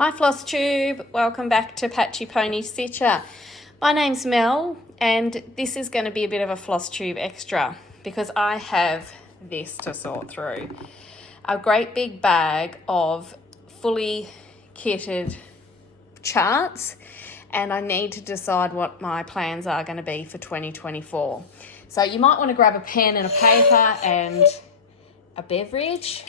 Hi Flosstube, welcome back to Patchy Pony Stitcher. My name's Mel and this is going to be a bit of a Flosstube Extra because I have this to sort through. A great big bag of fully kitted charts and I need to decide what my plans are going to be for 2024. So you might want to grab a pen and a paper and a beverage.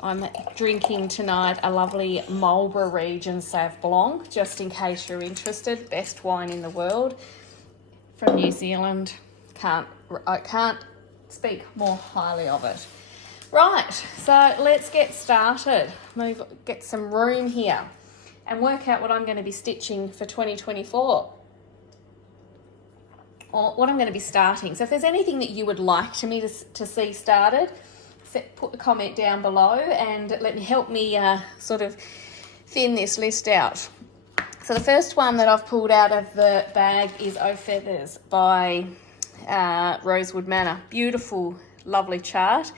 I'm drinking tonight a lovely Marlborough Region Sauv Blanc, just in case you're interested. Best wine in the world from New Zealand. I can't speak more highly of it. Right, so let's get started. Get some room here and work out what I'm going to be stitching for 2024. Or what I'm going to be starting. So if there's anything that you would like to see started, put the comment down below and help me sort of thin this list out. So the first one that I've pulled out of the bag is Oh Feathers by Rosewood Manor. Beautiful, lovely chart.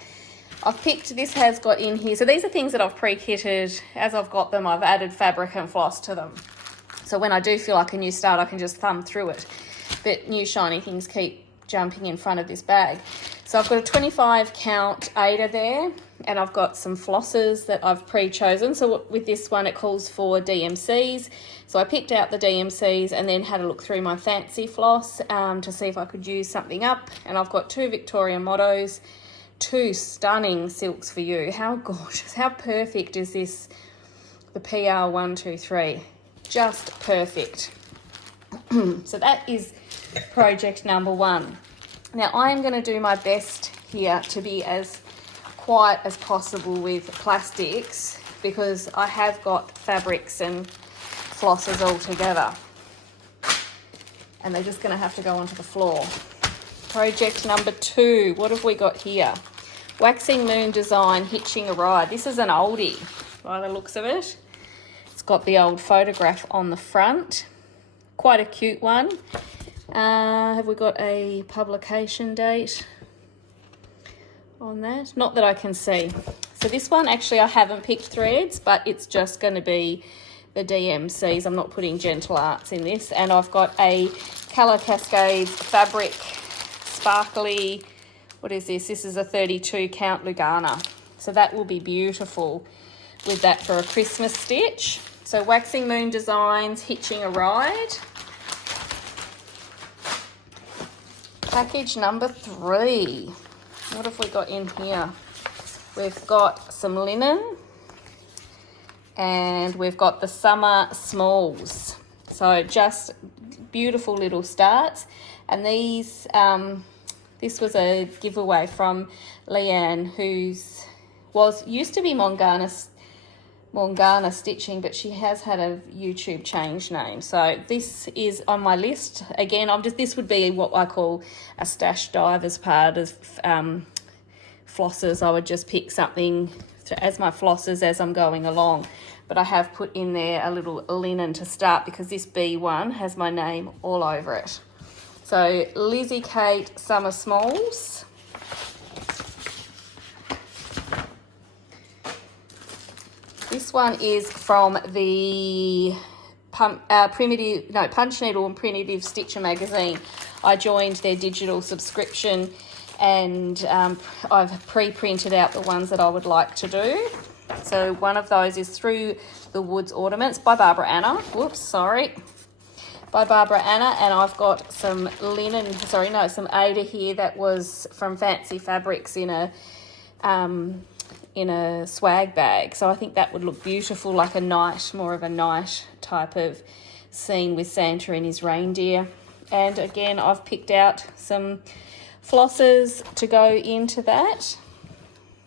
I've picked, this has got in here, so these are things that I've pre-kitted. As I've got them, I've added fabric and floss to them. So when I do feel like a new start, I can just thumb through it. But new shiny things keep jumping in front of this bag. So I've got a 25 count Ada there, and I've got some flosses that I've pre-chosen. So with this one, it calls for DMCs. So I picked out the DMCs and then had a look through my fancy floss to see if I could use something up. And I've got two Victorian mottos, two stunning silks for you. How gorgeous, how perfect is this? The PR123, just perfect. So that is project number one. Now I am going to do my best here to be as quiet as possible with plastics because I have got fabrics and flosses all together and they're just going to have to go onto the floor. Project number two, what have we got here? Waxing Moon Design, Hitching a Ride. This is an oldie by the looks of it. It's got the old photograph on the front. Quite a cute one. Have we got a publication date on that? Not that I can see. So this one, actually, I haven't picked threads, but it's just going to be the DMCs. I'm not putting Gentle Arts in this. And I've got a Colour Cascades fabric, sparkly, what is this? This is a 32 count Lugana. So that will be beautiful with that for a Christmas stitch. So Waxing Moon Designs, Hitching a Ride. Package number three. What have we got in here? We've got some linen and we've got the summer smalls. So just beautiful little starts. And these, this was a giveaway from Leanne, who's used to be Mongana Stitching, but she has had a YouTube change name. So this is on my list. Again, this would be what I call a stash dive as part of flosses. I would just pick something as my flosses as I'm going along. But I have put in there a little linen to start because this B1 has my name all over it. So Lizzie Kate Summer Smalls. This one is from the Punch Needle and Primitive Stitcher magazine. I joined their digital subscription and I've pre-printed out the ones that I would like to do. So one of those is Through the Woods Ornaments by Barbara Anna. Whoops, sorry. By Barbara Anna, and I've got some linen, some Ada here that was from Fancy Fabrics in a swag bag. So I think that would look beautiful, like a night, more of a night type of scene with Santa and his reindeer. And again, I've picked out some flosses to go into that.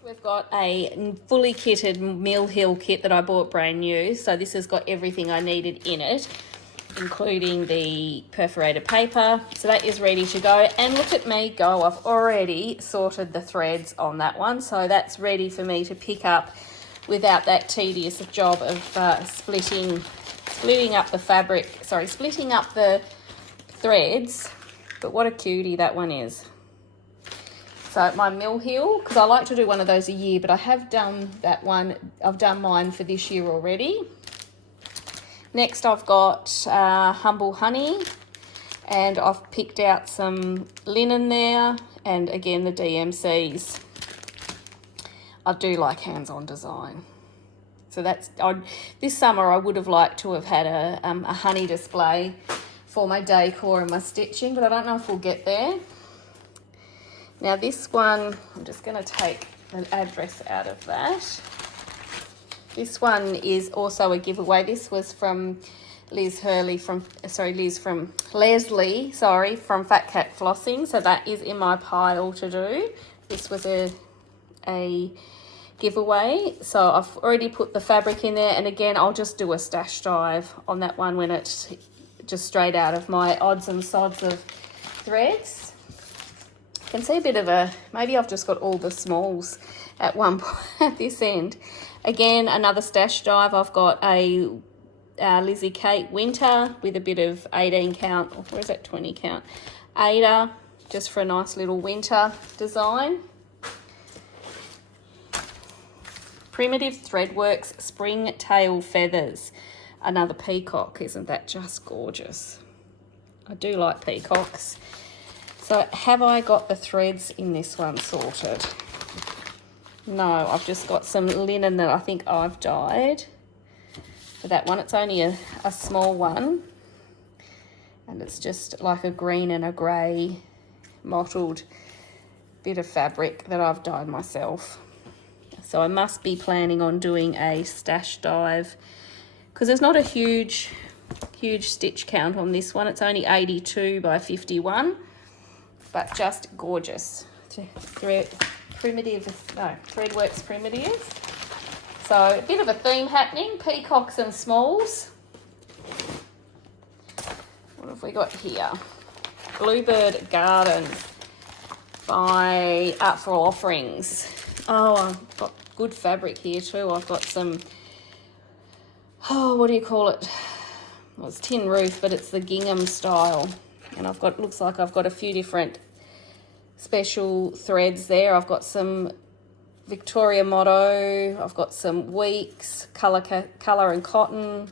We've got a fully kitted Mill Hill kit that I bought brand new. So this has got everything I needed in it, including the perforated paper. So that is ready to go. And look at me go. I've already sorted the threads on that one. So that's ready for me to pick up without that tedious job of splitting up the threads. But what a cutie that one is. So my mill heel, because I like to do one of those a year, but I have done that one. I've done mine for this year already. Next I've got Humble Honey, and I've picked out some linen there, and again the DMCs. I do like hands-on design. So that's, this summer I would have liked to have had a honey display for my decor and my stitching, but I don't know if we'll get there. Now this one, I'm just going to take an address out of that. This one is also a giveaway. This was from Leslie from Fat Cat Flossing. So that is in my pile to do. This was a giveaway. So I've already put the fabric in there, and again I'll just do a stash dive on that one when it's just straight out of my odds and sods of threads. You can see a bit of maybe I've just got all the smalls at one point at this end. Again, another stash dive. I've got a Lizzie Kate Winter with a bit of 18 count, or is that 20 count? Ada, just for a nice little winter design. Primitive Threadworks Spring Tail Feathers. Another peacock. Isn't that just gorgeous? I do like peacocks. So have I got the threads in this one sorted? No, I've just got some linen that I think I've dyed. For that one, it's only a small one. And it's just like a green and a grey mottled bit of fabric that I've dyed myself. So I must be planning on doing a stash dive, because there's not a huge stitch count on this one. It's only 82 by 51, but just gorgeous. Threadworks Primitive. So a bit of a theme happening, peacocks and smalls. What have we got here? Bluebird Garden by Artful Offerings. Oh, I've got good fabric here too. I've got some, what do you call it? Well, it's tin roof, but it's the gingham style. And I've got, looks like I've got a few different special threads there. I've got some Victoria Motto. I've got some Weeks, colour and cotton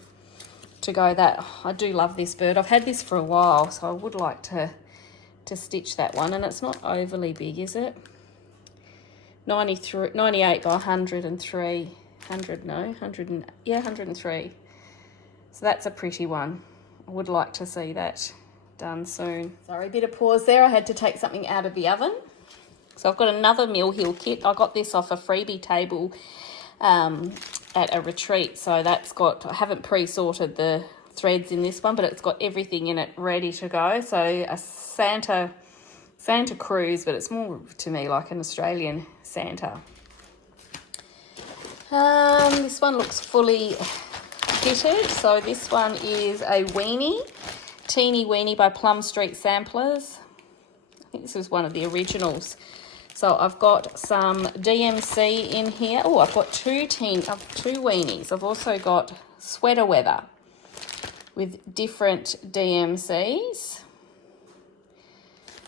to go that. I do love this bird. I've had this for a while, so I would like to stitch that one. And it's not overly big, is it? 98 by 103. 103. So that's a pretty one. I would like to see that done soon. Sorry, a bit of pause there. I had to take something out of the oven. So I've got another mill heel kit. I got this off a freebie table at a retreat. So that's got, I haven't pre-sorted the threads in this one, but it's got everything in it ready to go. So a Santa cruise, but it's more to me like an Australian Santa. This one looks fully kitted. So this one is a Weenie, Teeny Weenie by Plum Street Samplers. I think this is one of the originals. So I've got some DMC in here. Oh, I've got two weenies. I've also got sweater weather with different DMCs.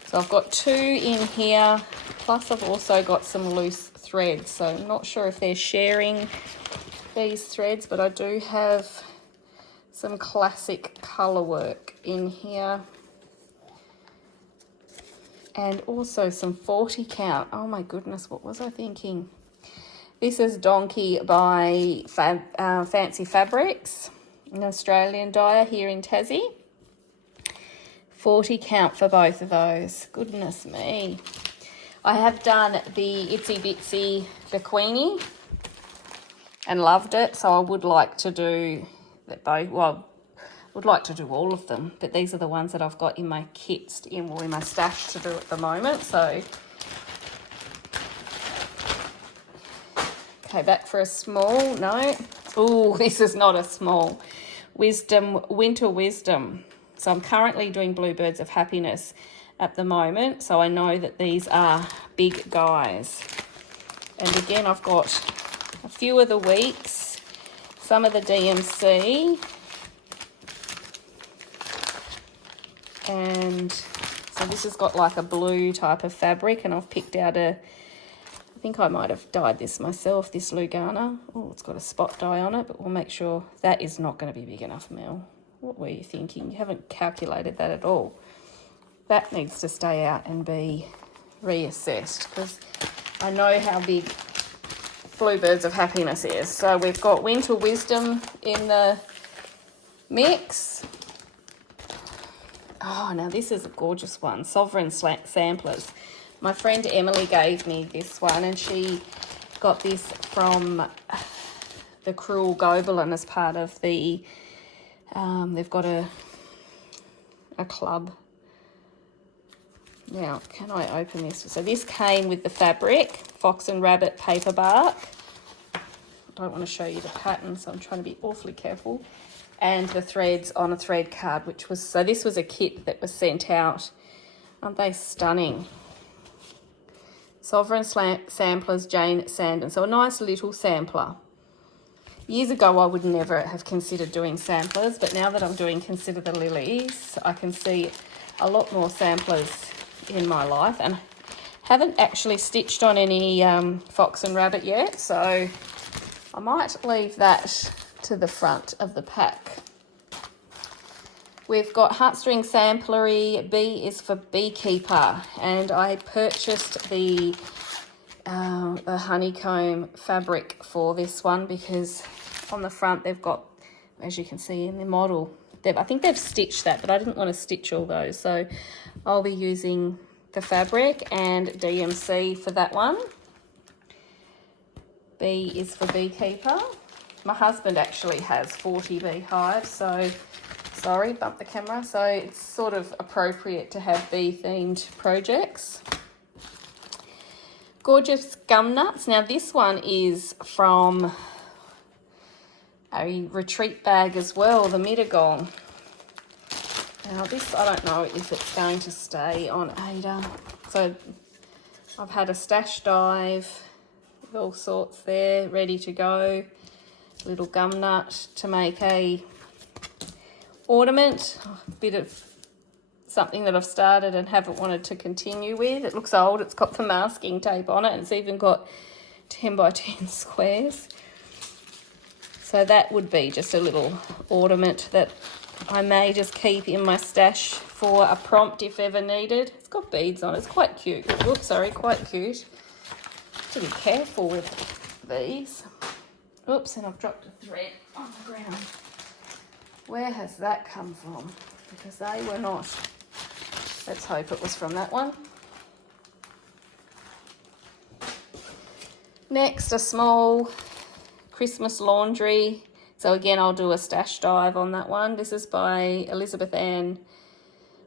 So I've got two in here, plus I've also got some loose threads. So I'm not sure if they're sharing these threads, but I do have some classic colour work in here. And also some 40 count. Oh my goodness, what was I thinking? This is Donkey by Fancy Fabrics, an Australian dyer here in Tassie. 40 count for both of those. Goodness me. I have done the Itsy Bitsy Bikini and loved it, so I would like to do that both. Well, would like to do all of them, but these are the ones that I've got in my kits, in my stash to do at the moment. So, okay, back for a small. No, oh, this is not a small. Winter Wisdom. So I'm currently doing Bluebirds of Happiness at the moment, so I know that these are big guys. And again, I've got a few of the Weeks, some of the DMC, and So this has got like a blue type of fabric, and I've picked out I think I might have dyed this myself, this Lugana. Oh, it's got a spot dye on it, but we'll make sure that is not going to be big enough, Mel. What were you thinking? You haven't calculated that at all. That needs to stay out and be reassessed, because I know how big Bluebirds of Happiness is. So we've got Winter Wisdom in the mix. Oh, now this is a gorgeous one. Sovereign Samplers. My friend Emily gave me this one, and she got this from the Cruel Gobelin as part of the, they've got a club. Now, can I open this? So this came with the fabric, Fox and Rabbit paper bark. I don't want to show you the pattern, so I'm trying to be awfully careful. And the threads on a thread card, which was, so this was a kit that was sent out. Aren't they stunning? Sovereign Samplers, Jane Sandon. So a nice little sampler. Years ago, I would never have considered doing samplers, but now that I'm doing Consider the Lilies, I can see a lot more samplers in my life, and haven't actually stitched on any Fox and Rabbit yet, so I might leave that to the front of the pack. We've got Heartstring Samplery, B is for Beekeeper, and I purchased the honeycomb fabric for this one because on the front they've got, as you can see in the model, I think they've stitched that, but I didn't want to stitch all those, so I'll be using the fabric and DMC for that one. B is for Beekeeper. My husband actually has 40 beehives, so sorry, bump the camera. So it's sort of appropriate to have bee-themed projects. Gorgeous gum nuts. Now this one is from a retreat bag as well, the Mittagong. Now this, I don't know if it's going to stay on Ada. So I've had a stash dive with all sorts there, ready to go. Little gum nut to make a ornament, a bit of something that I've started and haven't wanted to continue with. It looks old, it's got the masking tape on it, and it's even got 10 by 10 squares. So that would be just a little ornament that I may just keep in my stash for a prompt if ever needed. It's got beads on it, it's quite cute. Oops, sorry, quite cute. To be careful with these. Oops, and I've dropped a thread on the ground. Where has that come from? Because they were not. Let's hope it was from that one. Next, a small Christmas laundry. So again, I'll do a stash dive on that one. This is by Elizabeth Ann,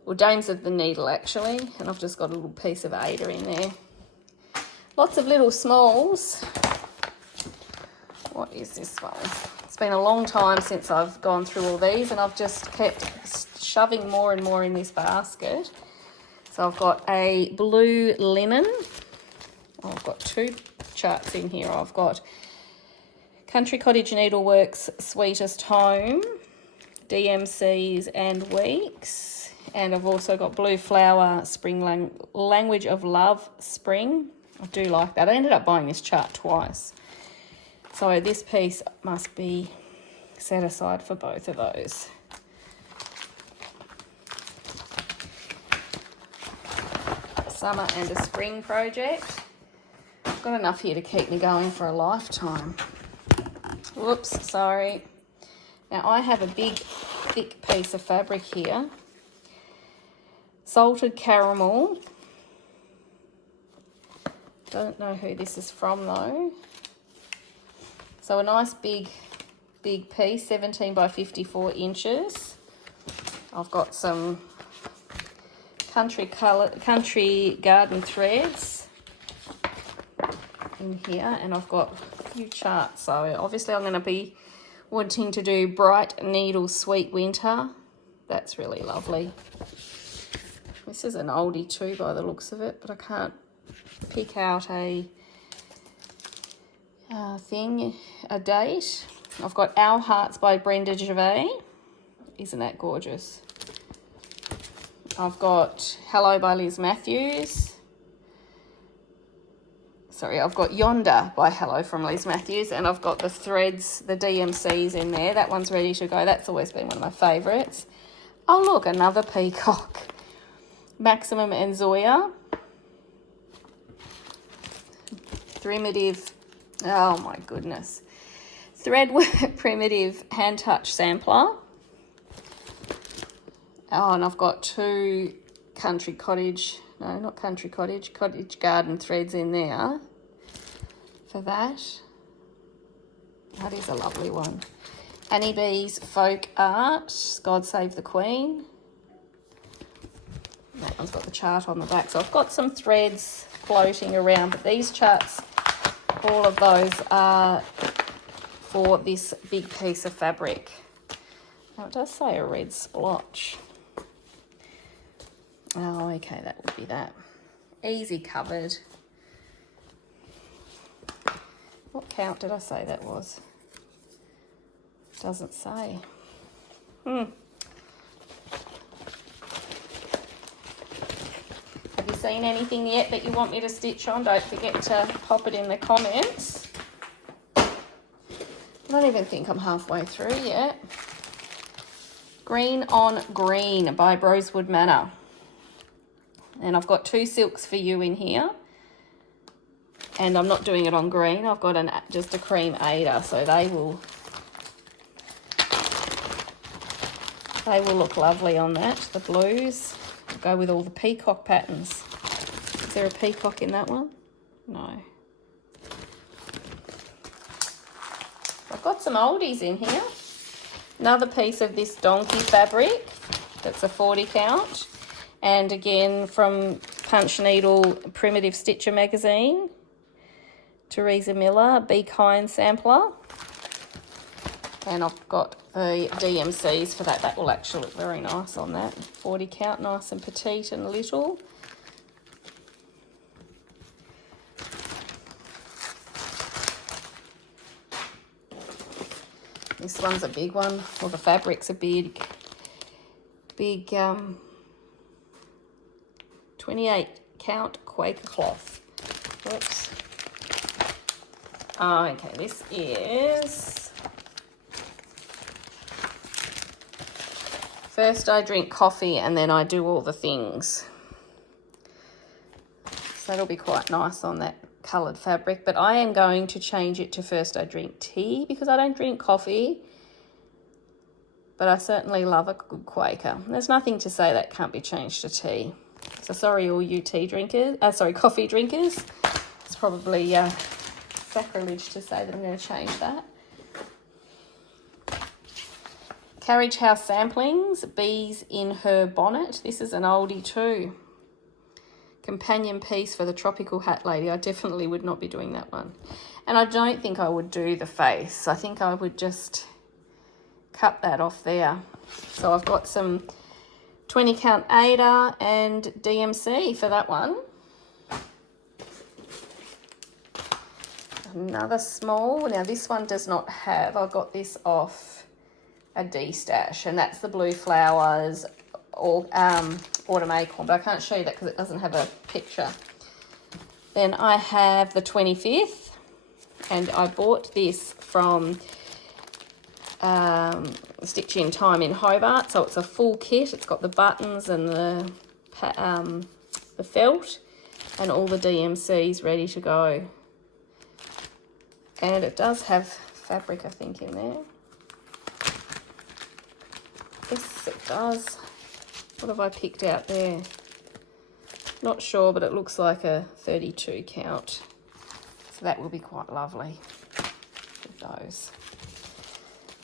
or Dames of the Needle actually, and I've just got a little piece of Ada in there. Lots of little smalls. What is this one? It's been a long time since I've gone through all these, and I've just kept shoving more and more in this basket. So I've got a blue linen. Oh, I've got two charts in here. I've got Country Cottage Needleworks Sweetest Home, DMCs and Weeks. And I've also got Blue Flower Spring Language of Love Spring. I do like that. I ended up buying this chart twice. So this piece must be set aside for both of those. A summer and a spring project. I've got enough here to keep me going for a lifetime. Whoops, sorry. Now I have a big, thick piece of fabric here. Salted Caramel. Don't know who this is from though. So a nice big piece, 17 by 54 inches. I've got some country garden threads in here, and I've got a few charts. So obviously I'm going to be wanting to do Bright Needle Sweet Winter. That's really lovely. This is an oldie too by the looks of it, but I can't pick out a date. I've got Our Hearts by Brenda Gervais. Isn't that gorgeous? I've got Hello by Liz Matthews. Sorry, I've got Yonder by Hello from Liz Matthews, and I've got the threads, the DMCs in there. That one's ready to go. That's always been one of my favourites. Oh, look, another peacock. Maximum and Zoya. Primitive, oh my goodness. Threadwork Primitive Hand Touch Sampler. Oh, and I've got two Cottage Garden threads in there for that. That is a lovely one. Annie B's Folk Art, God Save the Queen. That one's got the chart on the back. So I've got some threads floating around, but these charts, all of those are for this big piece of fabric. Now it does say a red splotch. Oh, okay, that would be that. Easy covered. What count did I say that was? Doesn't say. Have you seen anything yet that you want me to stitch on? Don't forget to pop it in the comments. I don't even think I'm halfway through yet. Green on Green by Rosewood Manor. And I've got two silks for you in here. And I'm not doing it on green. I've got just a cream Ada, so they will look lovely on that. The blues will go with all the peacock patterns. Is there a peacock in that one? No. I've got some oldies in here. Another piece of this donkey fabric. That's a 40 count. And again from Punch Needle Primitive Stitcher magazine. Teresa Miller, Be Kind sampler. And I've got the DMCs for that. That will actually look very nice on that. 40 count, nice and petite and little. This one's a big one. Well, the fabric's a big 28 count Quake Cloth. Whoops. Oh, okay, this is First I Drink Coffee and Then I Do All the Things. So that'll be quite nice on that coloured fabric, but I am going to change it to First I Drink Tea because I don't drink coffee, but I certainly love a good Quaker. There's nothing to say that can't be changed to tea. So sorry all you coffee drinkers. It's probably sacrilege to say that I'm going to change that. Carriage House Samplings, Bees in Her Bonnet. This is an oldie too. Companion piece for the tropical hat lady. I definitely would not be doing that one. And I don't think I would do the face. I think I would just cut that off there. So I've got some 20 count Ada and DMC for that one. Another small. Now this one does not have, I got this off a D-stash, and that's the Blue Flowers or Autumn Acorn, but I can't show you that because it doesn't have a picture. Then I have the 25th, and I bought this from Stitch in Time in Hobart, so it's a full kit. It's got the buttons and the felt and all the DMCs ready to go. And it does have fabric, I think, in there. Yes, it does. What have I picked out there? Not sure, but it looks like a 32 count. So that will be quite lovely with those.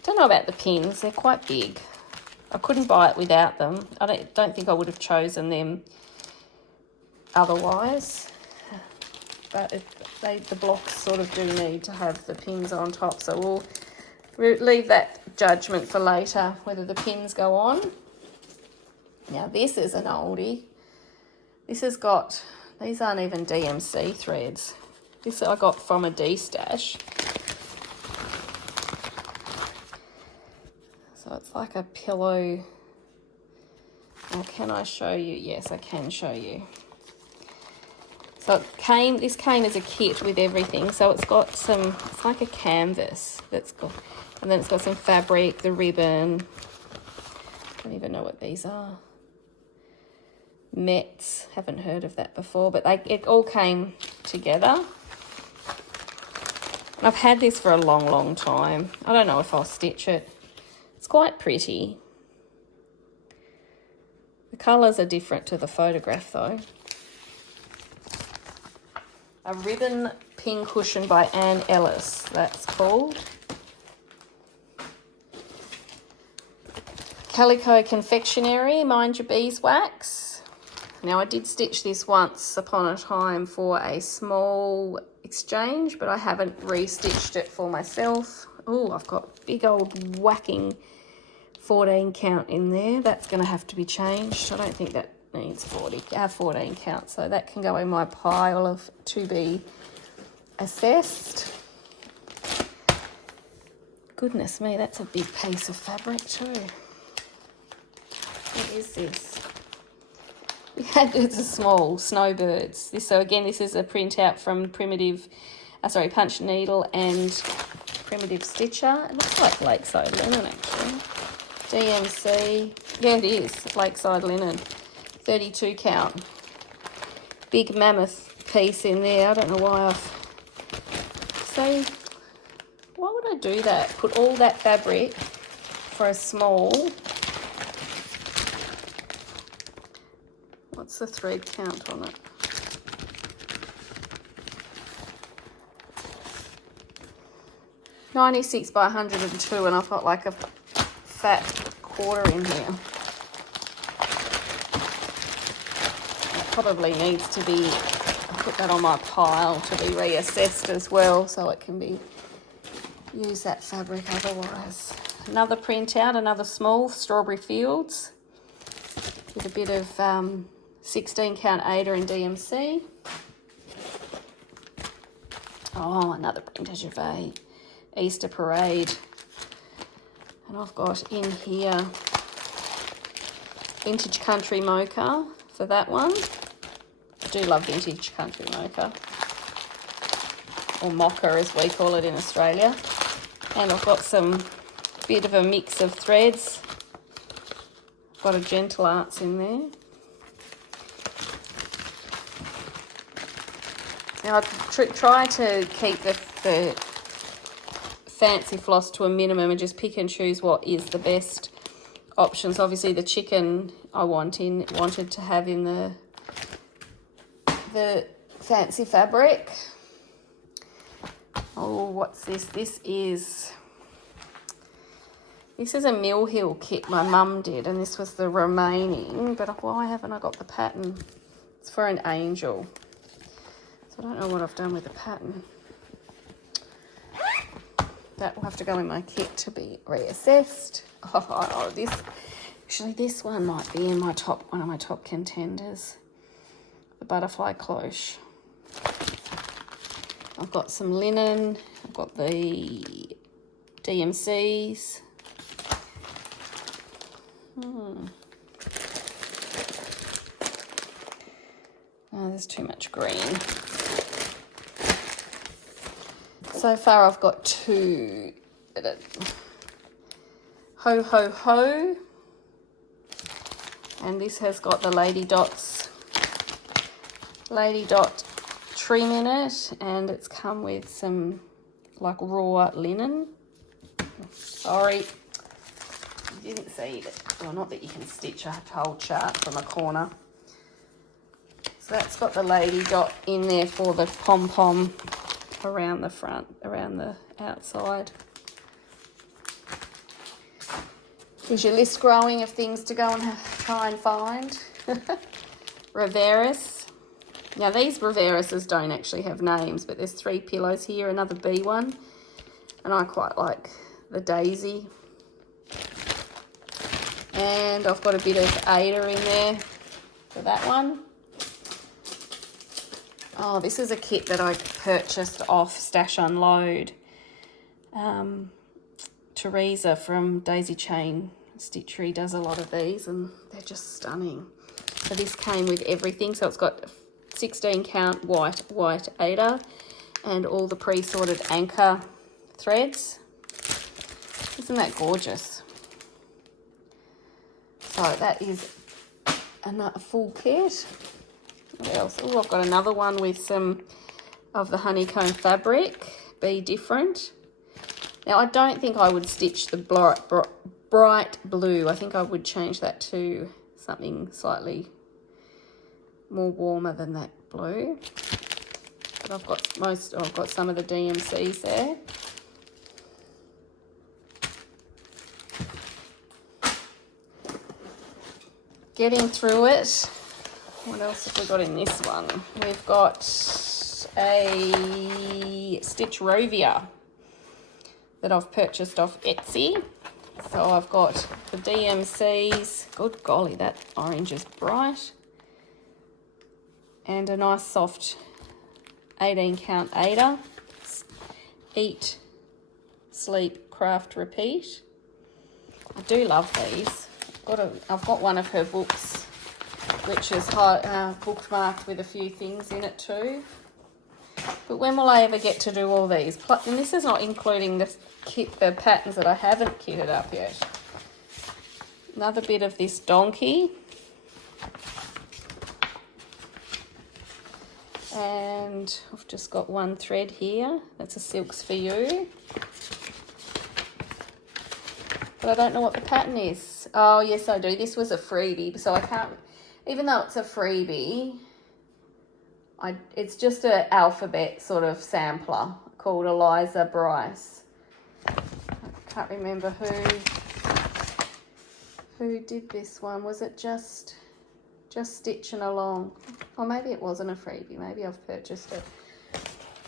Don't know about the pins. They're quite big. I couldn't buy it without them. I don't think I would have chosen them otherwise. But the blocks sort of do need to have the pins on top. So we'll leave that judgment for later, whether the pins go on. Now this is an oldie. This has got, these aren't even DMC threads. This I got from a D-stash. So it's like a pillow Or can I show you? Yes, I can show you. So this came as a kit with everything. So it's got some, it's like a canvas that's got, and then it's got some fabric, the ribbon. I don't even know what these are. Mets, haven't heard of that before, but it all came together. I've had this for a long, long time. I don't know if I'll stitch it. It's quite pretty. The colours are different to the photograph though. A ribbon pin cushion by Anne Ellis, that's called. Calico confectionery, mind your beeswax. Now I did stitch this once upon a time for a small exchange, but I haven't restitched it for myself. Oh, I've got big old whacking 14 count in there. That's going to have to be changed. I don't think that needs 14 count, so that can go in my pile of to be assessed. Goodness me, that's a big piece of fabric too. What is this? It's a small snowbirds. So again, this is a printout from Punch Needle and Primitive Stitcher. It looks like Lakeside Linen actually. DMC, yeah it is, Lakeside Linen. 32 count. Big mammoth piece in there. I don't know why why would I do that? Put all that fabric for a small. What's the thread count on it? $96 by 102, and I've got like a fat quarter in here. Probably needs to be, I'll put that on my pile to be reassessed as well, so it can be, use that fabric otherwise. Another printout, another small, Strawberry Fields, with a bit of 16 count Ada and DMC. Oh, another Brenda Gervais, Easter Parade. And I've got in here Vintage Country Mocha for that one. I do love Vintage Country Mocha, or Mocha as we call it in Australia. And I've got some bit of a mix of threads. Got a Gentle Arts in there. Now I try to keep the fancy floss to a minimum and just pick and choose what is the best options. Obviously the chicken I wanted to have in the fancy fabric. Oh, what's this? This is a Mill Hill kit my mum did, and this was the remaining, but why haven't I got the pattern? It's for an angel. So I don't know what I've done with the pattern. That will have to go in my kit to be reassessed. Oh, this one might be in one of my top contenders. The butterfly cloche. I've got some linen. I've got the DMCs. Oh, there's too much green. So far I've got two. Ho Ho Ho. And this has got the Lady Dot trim in it, and it's come with some like raw linen. Sorry, you didn't see that. Well, not that you can stitch a whole chart from a corner. So that's got the Lady Dot in there for the Pom Pom around the front, around the outside. Is your list growing of things to go and try and find? Riveras. Now these Riverases don't actually have names, but there's 3 pillows here, another bee one, and I quite like the daisy. And I've got a bit of Ada in there for that one. Oh, this is a kit that I purchased off Stash Unload. Teresa from Daisy Chain Stitchery does a lot of these and they're just stunning. So this came with everything. So it's got 16 count white 8er and all the pre-sorted anchor threads. Isn't that gorgeous? So that is a full kit. What else? Oh, I've got another one with some of the honeycomb fabric. Be different. Now I don't think I would stitch the bright blue. I think I would change that to something slightly more warmer than that blue. But I've got some of the DMCs there. Getting through it. What else have we got in this one? We've got a Stitch Rovia that I've purchased off Etsy. So I've got the DMCs. Good golly, that orange is bright. And a nice soft 18 count 8er. Eat, sleep, craft, repeat. I do love these. I've got one of her books, which is bookmarked with a few things in it too. But when will I ever get to do all these? And this is not including the patterns that I haven't kitted up yet. Another bit of this donkey. And I've just got one thread here. That's a Silks for You. But I don't know what the pattern is. Oh, yes, I do. This was a freebie, so I can't, even though it's a freebie, it's just an alphabet sort of sampler called Eliza Bryce. I can't remember who did this one. Was it just Stitching Along? Or maybe it wasn't a freebie. Maybe I've purchased it.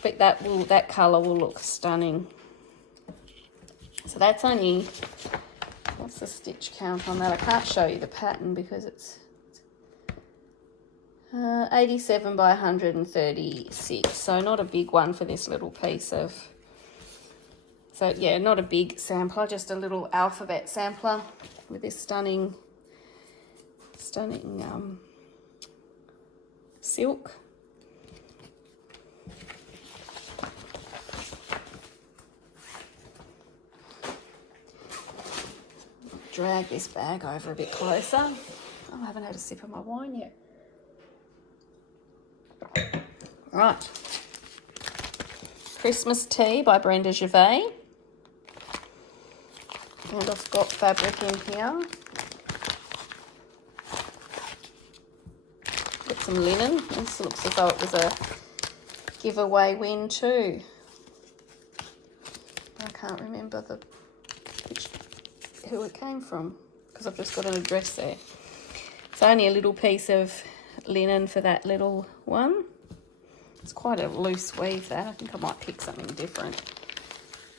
But that colour will look stunning. So that's only, what's the stitch count on that? I can't show you the pattern because it's 87 by 136. So not a big one for this little piece of, so yeah, not a big sampler, just a little alphabet sampler with this stunning silk. Drag this bag over a bit closer. Oh, I haven't had a sip of my wine yet. Right. Christmas Tea by Brenda Gervais. And I've got fabric in here. Got some linen. This looks as though it was a giveaway win too. I can't remember who it came from because I've just got an address there. It's only a little piece of linen for that little one. It's quite a loose weave, that. I think I might pick something different.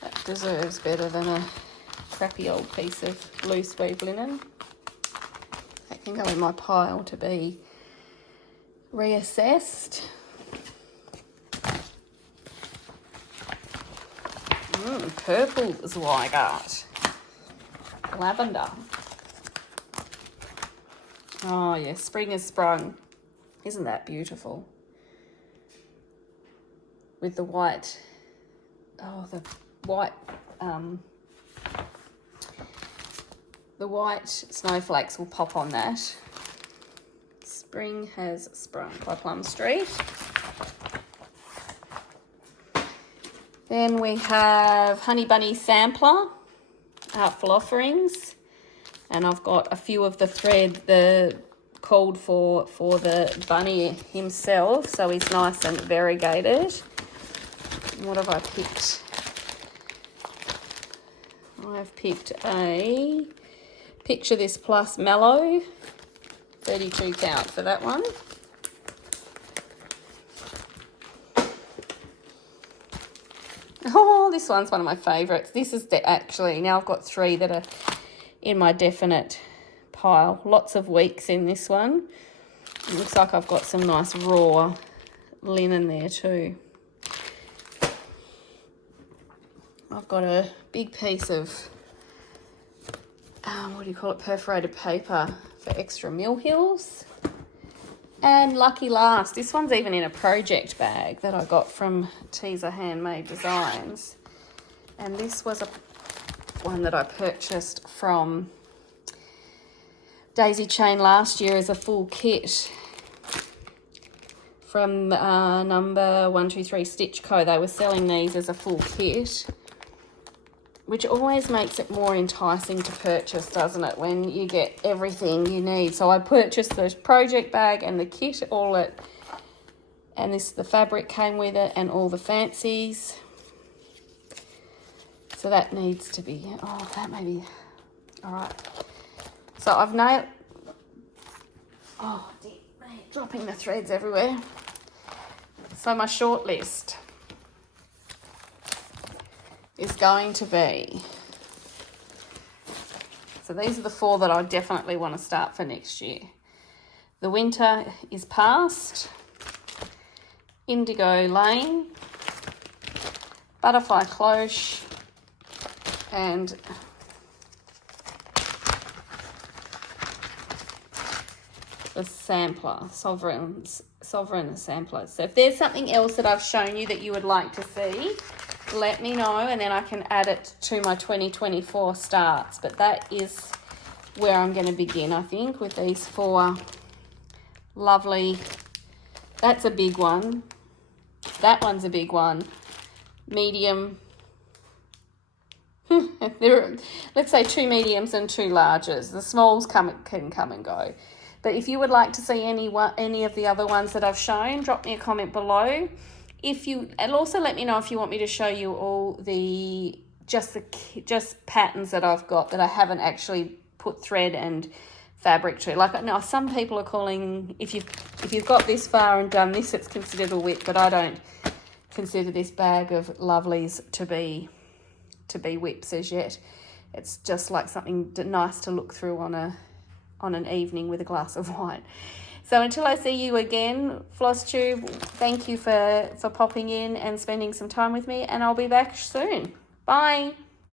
That deserves better than a crappy old piece of loose weave linen. That can go in my pile to be reassessed. Purple Zweigart. Lavender. Oh yes, spring has sprung. Isn't that beautiful? With the white, the white snowflakes will pop on that. Spring has sprung by Plum Street. Then we have Honey Bunny Sampler, Artful Offerings, and I've got a few of the thread, the called for the bunny himself, so he's nice and variegated. What have I picked? I've picked a Picture This Plus Mellow, 32 count for that one. Oh, this one's one of my favourites. This is actually, now I've got 3 that are in my definite pile. Lots of weeks in this one. It looks like I've got some nice raw linen there too. I've got a big piece of what do you call it, perforated paper for extra mill hills. And lucky last, this one's even in a project bag that I got from Teaser Handmade Designs. And this was one that I purchased from Daisy Chain last year as a full kit from number 123 Stitch Co. They were selling these as a full kit, which always makes it more enticing to purchase, doesn't it, when you get everything you need. So I purchased the project bag and the kit, and the fabric came with it and all the fancies. So that needs to be, that may be, all right. So I've nailed, dear, dropping the threads everywhere. So my short list is going to be, so these are the 4 that I definitely want to start for next year. The Winter is Past, Indigo Lane, Butterfly Cloche, and the Sampler, Sovereign Sampler. So if there's something else that I've shown you that you would like to see, let me know, and then I can add it to my 2024 starts. But that is where I'm going to begin, I think, with these 4 lovely. That's a big one. That one's a big one. Medium. Let's say 2 mediums and 2 larges. The smalls can come and go. But if you would like to see any of the other ones that I've shown, drop me a comment below. And also let me know if you want me to show you all the just patterns that I've got that I haven't actually put thread and fabric to. Like, now some people are calling, if you've got this far and done this, it's considered a WIP, but I don't consider this bag of lovelies to be WIPs as yet. It's just like something nice to look through on an evening with a glass of wine. So until I see you again, Flosstube, thank you for popping in and spending some time with me, and I'll be back soon. Bye.